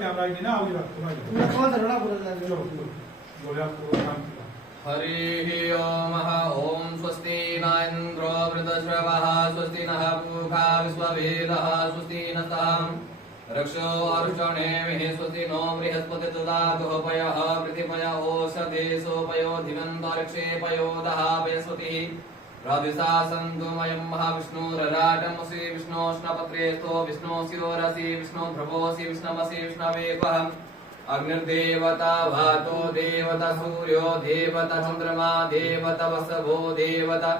Camera ही ना आगे रखो भाई कौन सा रोना बोल रहा है बोले आपको काम हरि ओम स्वस्ति न इंद्रो वृद्धश्रवः स्वस्ति नः पूषा विश्ववेदः स्वस्ति नस्ताम् रक्षो अर्षणेमिः स्वस्ति नो बृहस्पति ददातु पयः पृथिवय ओषधेशोपयो धिमन्तरिक्षेपयो दहापयस्वतिः राधिसा सन्तुमयं महाविष्णुरराटमसि विष्णोष्णपत्रेस्तो विष्णुशिरोरसि विष्णुभ्रवोऽसि विष्णवसि विष्णवेकः अग्निर्देवता वातो देवता सूर्यो देवता चंद्रमा देवता वसवो देवता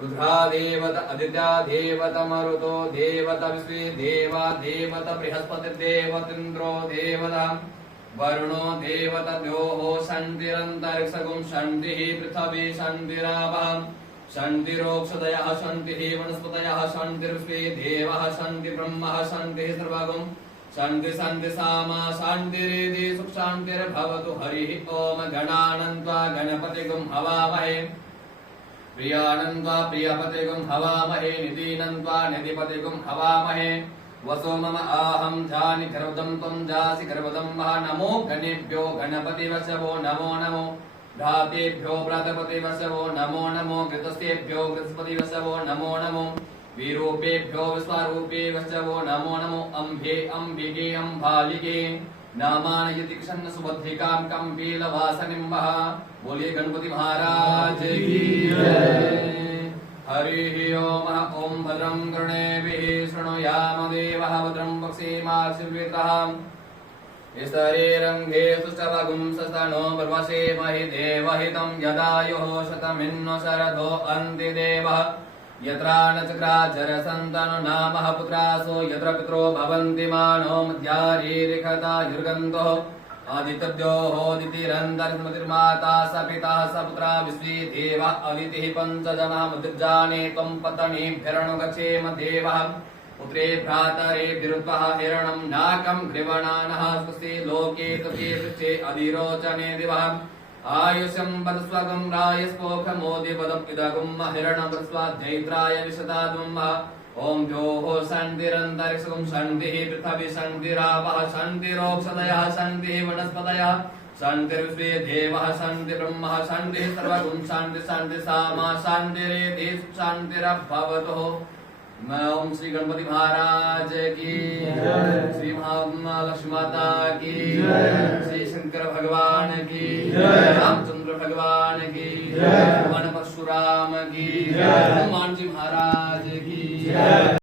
रुद्रा देवता आदित्या देवता मरुतो देवता विश्वे देवा देवता बृहस्पति देवतेन्द्रो देवता वरुणो देवता द्योः शान्तिरन्तरिक्षगुं शान्तिः पृथिवी शान्तिरावः शान्तिरोक्षदयः शान्तिः वनस्पतयः शान्तिर्विश्वे देवः शान्तिर्ब्रह्मः शान्तिः सर्वगुं शान्ति शान्ति सामा शान्तिरेधि सुख शान्तिर्भवतु हरिः ओम गणानन्त्वा गणपतिगुं हवामहे प्रियानन्त्वा प्रियपतिगुं हवामहे निधीनन्त्वा निधिपतिगुं हवामहे वसो मम आहं जानि गर्वदं त्वं जासि गर्वदं महा नमो गणेभ्यो गणपतिवशवो नमो नमो धातेभ्यो व्रतपतिवशवो नमो नमो कृतस्तेभ्यो कृतस्पतिवशवो नमो नमो विरूपेभ्यो विश्वरूपे वशवो नमो नमो अम्भे अम्बिके अम्बालिके नामानि यतिक्षन्न सुबद्धिकां कम्पीलवासनिं वः बोलिए गणपति महाराज की जय। हरिः ओम भद्रं कर्णेभिः शृणुयाम देवः भद्रं पश्येमाक्षिर्वितः स्तरेरङ्गे सुष्ठवगुं सस्तनो ब्रह्मसेमहि देवहितं यदायुः शतमिन्नो शरदो अन्ति देवः यत्र नचक्राचरसन्तनु नामः पुत्रासो यत्र पितरो भवन्ति मानो मध्यारीरिखता युर्गन्धो आदित्यद्योहोदितिरन्तर्स्मृतिर्माता स पिता स पुत्रा विश्वे देवा अदितिः पञ्चजनः मुद्जाने त्वं पतनेभ्यरणुगच्छेम देवः पुत्रे भ्रातरे विरुद्वः हिरणं नाकं गृवणानः स्वस्ति लोके तुके पृच्छे अधिरोचने दिवः आयुषं वदस्वगं रायस्पोखमोदिपदम् इदगुं हिरणं वदस्वाध्यैत्राय विशतादुम् ओम द्योः शान्तिरन्तरिक्षगुं शान्तिः पृथिवी शान्तिरावः शान्तिरोक्षदयः शान्तिः वनस्पतयः शान्तिर्विश्वे देवः शान्तिर्ब्रह्मः शान्तिः सर्वगुं शान्ति शान्ति सामा शान्तिरेधि शान्तिरभवतु। ओम श्री गणपति महाराज की जय, श्री महालक्ष्मी माता की जय, श्री शंकर भगवान की जय, रामचंद्र भगवान की जय, भगवान परशुराम की जय, हनुमान जी महाराज की जय।